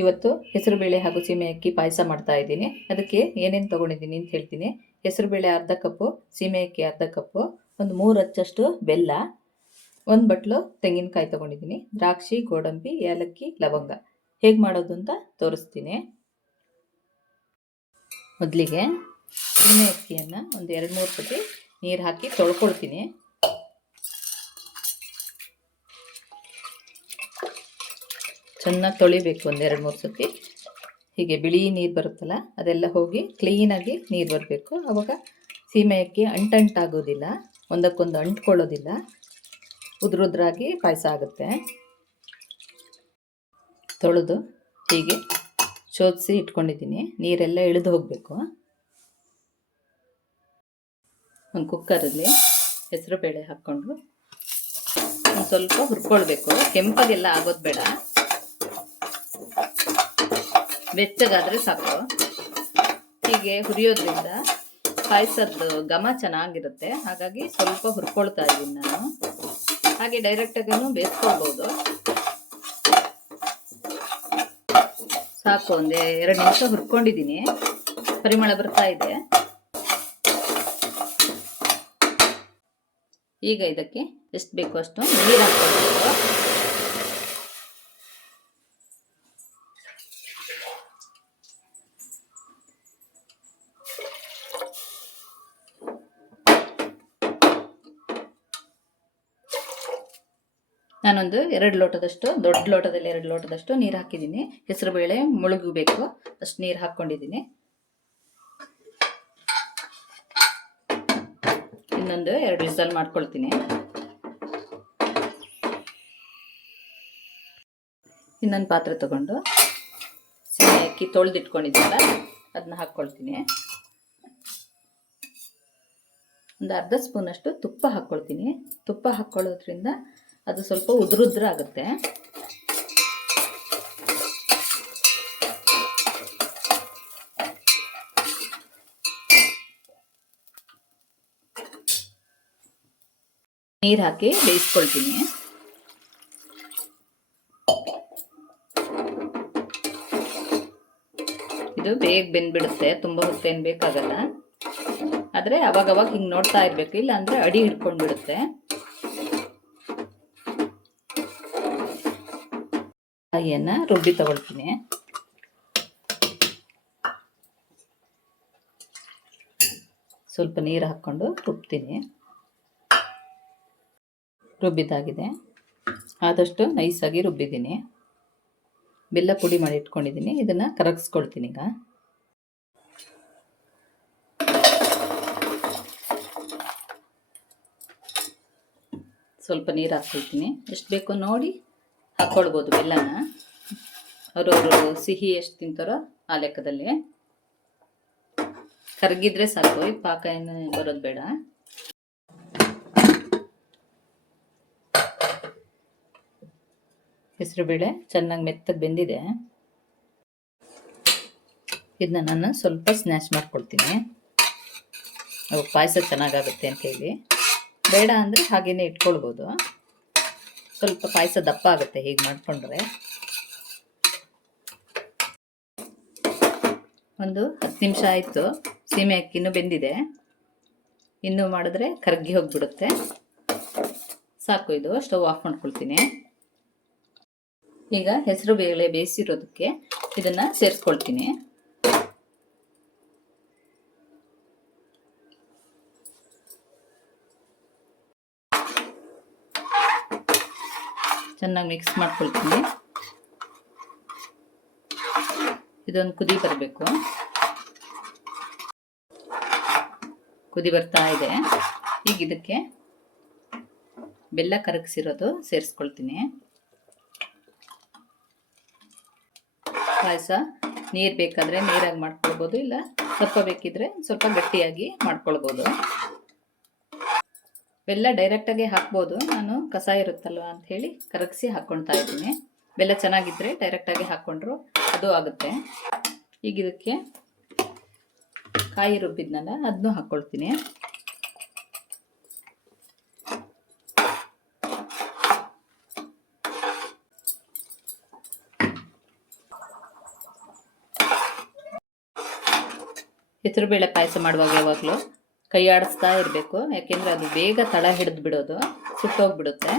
ಇವತ್ತು ಹೆಸರುಬೇಳೆ ಹಾಗೂ ಸೀಮೆ ಅಕ್ಕಿ ಪಾಯಸ ಮಾಡ್ತಾ ಇದ್ದೀನಿ. ಅದಕ್ಕೆ ಏನೇನು ತೊಗೊಂಡಿದ್ದೀನಿ ಅಂತ ಹೇಳ್ತೀನಿ. ಹೆಸರುಬೇಳೆ ಅರ್ಧ ಕಪ್ಪು, ಸೀಮೆ ಅಕ್ಕಿ ಅರ್ಧ ಕಪ್ಪು, ಒಂದು 3 ಅಚ್ಚಷ್ಟು ಬೆಲ್ಲ, 1 ಬಟ್ಲು ತೆಂಗಿನಕಾಯಿ ತೊಗೊಂಡಿದ್ದೀನಿ, ದ್ರಾಕ್ಷಿ, ಗೋಡಂಬಿ, ಏಲಕ್ಕಿ, ಲವಂಗ. ಹೇಗೆ ಮಾಡೋದು ಅಂತ ತೋರಿಸ್ತೀನಿ. ಮೊದಲಿಗೆ ಸೀಮೆ ಅಕ್ಕಿಯನ್ನು ಒಂದು 2-3 ಸತಿ ನೀರು ಹಾಕಿ ತೊಳ್ಕೊಳ್ತೀನಿ. ಚೆನ್ನಾಗಿ ತೊಳಿಬೇಕು, ಒಂದು 2-3 ಸತಿ. ಹೀಗೆ ಬಿಳಿ ನೀರು ಬರುತ್ತಲ್ಲ ಅದೆಲ್ಲ ಹೋಗಿ ಕ್ಲೀನಾಗಿ ನೀರು ಬರಬೇಕು. ಆವಾಗ ಸೀಮೆ ಅಕ್ಕಿ ಅಂಟಂಟಾಗೋದಿಲ್ಲ, ಒಂದಕ್ಕೊಂದು ಅಂಟ್ಕೊಳ್ಳೋದಿಲ್ಲ, ಉದುರುದ್ರಾಗಿ ಪಾಯಸ ಆಗುತ್ತೆ. ತೊಳೆದು ಹೀಗೆ ಶೋಧಿಸಿ ಇಟ್ಕೊಂಡಿದ್ದೀನಿ. ನೀರೆಲ್ಲ ಇಳಿದು ಹೋಗಬೇಕು. ಒಂದು ಕುಕ್ಕರಲ್ಲಿ ಹೆಸರುಬೇಳೆ ಹಾಕ್ಕೊಂಡು ಒಂದು ಸ್ವಲ್ಪ ಹುರ್ಕೊಳ್ಬೇಕು. ಕೆಂಪಾಗೆಲ್ಲ ಆಗೋದು ಬೇಡ, ಬೆಚ್ಚಗಾದರೆ ಸಾಕು. ಹೀಗೆ ಹುರಿಯೋದ್ರಿಂದ ಪಾಯಸದ ಘಮ ಚೆನ್ನಾಗಿರುತ್ತೆ. ಹಾಗಾಗಿ ಸ್ವಲ್ಪ ಹುರ್ಕೊಳ್ತಾ ಇದ್ದೀನಿ ನಾನು. ಹಾಗೆ ಡೈರೆಕ್ಟಾಗೂ ಬೇಯಿಸ್ಕೊಳ್ಬೋದು. ಸಾಕು, ಒಂದು 2 ನಿಮಿಷ ಹುರ್ಕೊಂಡಿದ್ದೀನಿ. ಪರಿಮಳ ಬರ್ತಾ ಇದೆ. ಈಗ ಇದಕ್ಕೆ ಎಷ್ಟು ಬೇಕೋ ಅಷ್ಟು ನೀರು ಹಾಕ್ಕೊಳ್ಬೇಕು. ನಾನೊಂದು 2 ಲೋಟದಷ್ಟು, ದೊಡ್ಡ ಲೋಟದಲ್ಲಿ 2 ಲೋಟದಷ್ಟು ನೀರು ಹಾಕಿದ್ದೀನಿ. ಹೆಸರುಬೇಳೆ ಮುಳುಗಬೇಕು ಅಷ್ಟು ನೀರು ಹಾಕ್ಕೊಂಡಿದ್ದೀನಿ. ಇನ್ನೊಂದು 2 ವಿಸಲ್ ಮಾಡ್ಕೊಳ್ತೀನಿ. ಇನ್ನೊಂದು ಪಾತ್ರೆ ತಗೊಂಡು ಸೀಮೆ ಅಕ್ಕಿ ತೊಳೆದಿಟ್ಕೊಂಡಿದ್ದಲ್ಲ ಅದನ್ನ ಹಾಕ್ಕೊಳ್ತೀನಿ. ಒಂದು ಅರ್ಧ ಸ್ಪೂನಷ್ಟು ತುಪ್ಪ ಹಾಕ್ಕೊಳ್ತೀನಿ. ತುಪ್ಪ ಹಾಕ್ಕೊಳ್ಳೋದ್ರಿಂದ ಅದು ಸ್ವಲ್ಪ ಉದುರುದ್ರ ಆಗುತ್ತೆ. ನೀರು ಹಾಕಿ ಬೇಯಿಸ್ಕೊಳ್ತೀನಿ. ಇದು ಬೇಗ ಬೆಂದ್ಬಿಡುತ್ತೆ, ತುಂಬ ಹೊತ್ತೇನು ಬೇಕಾಗಲ್ಲ. ಆದರೆ ಅವಾಗವಾಗ ಹಿಂಗೆ ನೋಡ್ತಾ ಇರಬೇಕು, ಇಲ್ಲ ಅಂದರೆ ಅಡಿ ಹಿಡ್ಕೊಂಡ್ಬಿಡುತ್ತೆ. ಕಾಯಿಯನ್ನು ರುಬ್ಬಿ ತಗೊಳ್ತೀನಿ. ಸ್ವಲ್ಪ ನೀರು ಹಾಕ್ಕೊಂಡು ರುಬ್ತೀನಿ. ರುಬ್ಬಿದ್ದಾಗಿದೆ. ಆದಷ್ಟು ನೈಸಾಗಿ ರುಬ್ಬಿದ್ದೀನಿ. ಬೆಲ್ಲ ಪುಡಿ ಮಾಡಿ ಇಟ್ಕೊಂಡಿದ್ದೀನಿ. ಇದನ್ನು ಕರಗಿಸ್ಕೊಳ್ತೀನಿ. ಈಗ ಸ್ವಲ್ಪ ನೀರು ಹಾಕ್ಕೊಳ್ತೀನಿ. ಎಷ್ಟು ಬೇಕೋ ನೋಡಿ ಹಾಕ್ಕೊಳ್ಬೋದು ಬೆಲ್ಲನ. ಅವರವರು ಸಿಹಿ ಎಷ್ಟು ತಿಂತಾರೋ ಆ ಲೆಕ್ಕದಲ್ಲಿ. ಕರಗಿದ್ರೆ ಸಾಕು, ಈ ಪಾಕ ಏನು ಬರೋದು ಬೇಡ. ಹೆಸರುಬೇಳೆ ಚೆನ್ನಾಗಿ ಮೆತ್ತಗೆ ಬೆಂದಿದೆ. ಇದನ್ನ ನಾನು ಸ್ವಲ್ಪ ಸ್ನ್ಯಾಚ್ ಮಾಡ್ಕೊಳ್ತೀನಿ. ಅವು ಪಾಯಸ ಚೆನ್ನಾಗಾಗುತ್ತೆ ಅಂತೇಳಿ. ಬೇಡ ಅಂದರೆ ಹಾಗೇನೆ ಇಟ್ಕೊಳ್ಬೋದು. ಸ್ವಲ್ಪ ಪಾಯಸ ದಪ್ಪ ಆಗುತ್ತೆ ಹೀಗೆ ಮಾಡಿಕೊಂಡ್ರೆ. ಒಂದು 10 ನಿಮಿಷ ಆಯಿತು. ಸೀಮೆ ಅಕ್ಕಿನೂ ಬೆಂದಿದೆ. ಇನ್ನೂ ಮಾಡಿದ್ರೆ ಕರಗಿ ಹೋಗಿಬಿಡುತ್ತೆ. ಸಾಕು, ಇದು ಸ್ಟವ್ ಆಫ್ ಮಾಡ್ಕೊಳ್ತೀನಿ. ಈಗ ಹೆಸರು ಬೇಳೆ ಬೇಯಿಸಿರೋದಕ್ಕೆ ಇದನ್ನು ಸೇರಿಸ್ಕೊಳ್ತೀನಿ. ಚೆನ್ನಾಗಿ ಮಿಕ್ಸ್ ಮಾಡ್ಕೊಳ್ತೀನಿ. ಇದೊಂದು ಕುದಿ ಬರಬೇಕು. ಕುದಿ ಬರ್ತಾ ಇದೆ. ಈಗ ಇದಕ್ಕೆ ಬೆಲ್ಲ ಕರಗಿಸಿರೋದು ಸೇರಿಸ್ಕೊಳ್ತೀನಿ. ಪಾಯಸ ನೀರು ಬೇಕಾದರೆ ನೀರಾಗಿ ಮಾಡ್ಕೊಳ್ಬೋದು, ಇಲ್ಲ ಸ್ವಲ್ಪ ಬೇಕಿದ್ರೆ ಸ್ವಲ್ಪ ಗಟ್ಟಿಯಾಗಿ ಮಾಡ್ಕೊಳ್ಬೋದು. ಬೆಲ್ಲ ಡೈರೆಕ್ಟಾಗಿ ಹಾಕ್ಬೋದು. ನಾನು ಕಸ ಇರುತ್ತಲ್ವ ಅಂಥೇಳಿ ಕರಗಿಸಿ ಹಾಕ್ಕೊಳ್ತಾ ಇದ್ದೀನಿ. ಬೆಲ್ಲ ಚೆನ್ನಾಗಿದ್ದರೆ ಡೈರೆಕ್ಟಾಗಿ ಹಾಕ್ಕೊಂಡ್ರು ಅದು ಆಗುತ್ತೆ. ಈಗ ಇದಕ್ಕೆ ಕಾಯಿ ರುಬ್ಬಿದ್ನಲ್ಲ ಅದನ್ನೂ ಹಾಕ್ಕೊಳ್ತೀನಿ. ಹೆಸರುಬೇಳೆ ಪಾಯಸ ಮಾಡುವಾಗ ಯಾವಾಗಲೂ ಕೈ ಆಡಿಸ್ತಾ ಇರಬೇಕು, ಯಾಕೆಂದರೆ ಅದು ಬೇಗ ತಳ ಹಿಡಿದು ಬಿಡೋದು, ಸುಟ್ಟೋಗ್ಬಿಡುತ್ತೆ.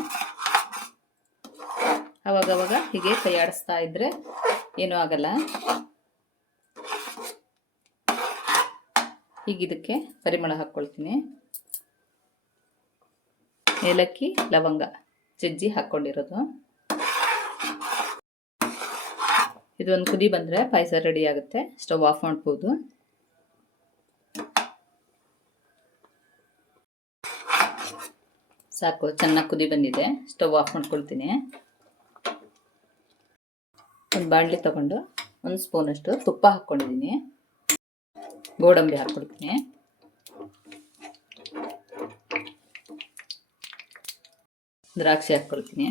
ಅವಾಗವಾಗ ಹೀಗೆ ಕೈ ಆಡಿಸ್ತಾ ಇದ್ದರೆ ಏನೂ ಆಗಲ್ಲ. ಈಗ ಇದಕ್ಕೆ ಪರಿಮಳ ಹಾಕ್ಕೊಳ್ತೀನಿ. ಏಲಕ್ಕಿ, ಲವಂಗ ಜಜ್ಜಿ ಹಾಕ್ಕೊಂಡಿರೋದು. ಇದೊಂದು ಕುದಿ ಬಂದರೆ ಪಾಯಸ ರೆಡಿ ಆಗುತ್ತೆ. ಸ್ಟವ್ ಆಫ್ ಮಾಡ್ಬೋದು. ಸಾಕು, ಚೆನ್ನಾಗಿ ಕುದಿ ಬಂದಿದೆ. ಸ್ಟವ್ ಆಫ್ ಮಾಡ್ಕೊಳ್ತೀನಿ. ಒಂದು ಬಾಣಲಿ ತಗೊಂಡು 1 ಸ್ಪೂನಷ್ಟು ತುಪ್ಪ ಹಾಕ್ಕೊಂಡಿದ್ದೀನಿ. ಗೋಡಂಬಿ ಹಾಕ್ಕೊಳ್ತೀನಿ. ದ್ರಾಕ್ಷಿ ಹಾಕ್ಕೊಳ್ತೀನಿ.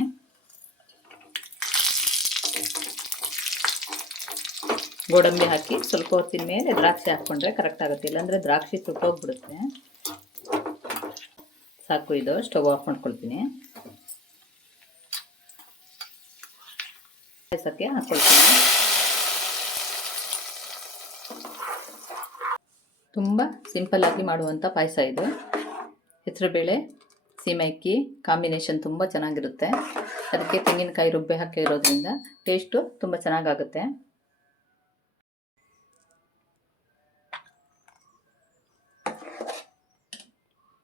ಗೋಡಂಬಿ ಹಾಕಿ ಸ್ವಲ್ಪ ಹೊತ್ತಿನ ಮೇಲೆ ದ್ರಾಕ್ಷಿ ಹಾಕ್ಕೊಂಡ್ರೆ ಕರೆಕ್ಟ್ ಆಗುತ್ತೆ, ಇಲ್ಲಾಂದರೆ ದ್ರಾಕ್ಷಿ ಸುಟ್ಟೋಗ್ಬಿಡುತ್ತೆ. ಸಾಕು, ಇದು ಸ್ಟವ್ ಆಫ್ ಮಾಡ್ಕೊಳ್ತೀನಿ. ಪಾಯಸಕ್ಕೆ ಹಾಕ್ಕೊಳ್ತೀನಿ. ತುಂಬ ಸಿಂಪಲ್ಲಾಗಿ ಮಾಡುವಂಥ ಪಾಯಸ ಇದು. ಹೆಸರುಬೇಳೆ ಸೀಮೆ ಅಕ್ಕಿ ಕಾಂಬಿನೇಷನ್ ತುಂಬ ಚೆನ್ನಾಗಿರುತ್ತೆ. ಅದಕ್ಕೆ ತೆಂಗಿನಕಾಯಿ ರುಬ್ಬೆ ಹಾಕಿರೋದ್ರಿಂದ ಟೇಸ್ಟು ತುಂಬ ಚೆನ್ನಾಗಾಗುತ್ತೆ.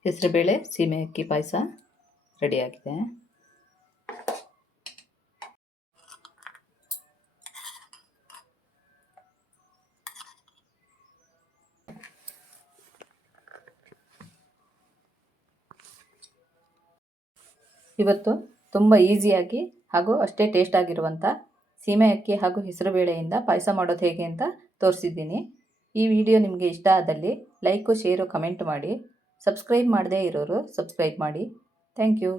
ಹೆಸರುಬೇಳೆ ಸೀಮೆ ಅಕ್ಕಿ ಪಾಯಸ ರೆಡಿಯಾಗಿದೆ. ಇವತ್ತು ತುಂಬ ಈಸಿಯಾಗಿ ಹಾಗೂ ಅಷ್ಟೇ ಟೇಸ್ಟ್ ಆಗಿರುವಂಥ ಸೀಮೆ ಅಕ್ಕಿ ಹಾಗೂ ಹೆಸರುಬೇಳೆಯಿಂದ ಪಾಯಸ ಮಾಡೋದು ಹೇಗೆ ಅಂತ ತೋರಿಸಿದ್ದೀನಿ. ಈ ವಿಡಿಯೋ ನಿಮಗೆ ಇಷ್ಟ ಆದಲ್ಲಿ ಲೈಕು, ಶೇರು, ಕಮೆಂಟ್ ಮಾಡಿ. ಸಬ್ಸ್ಕ್ರೈಬ್ ಮಾಡದೇ ಇರೋರು ಸಬ್ಸ್ಕ್ರೈಬ್ ಮಾಡಿ. Thank you.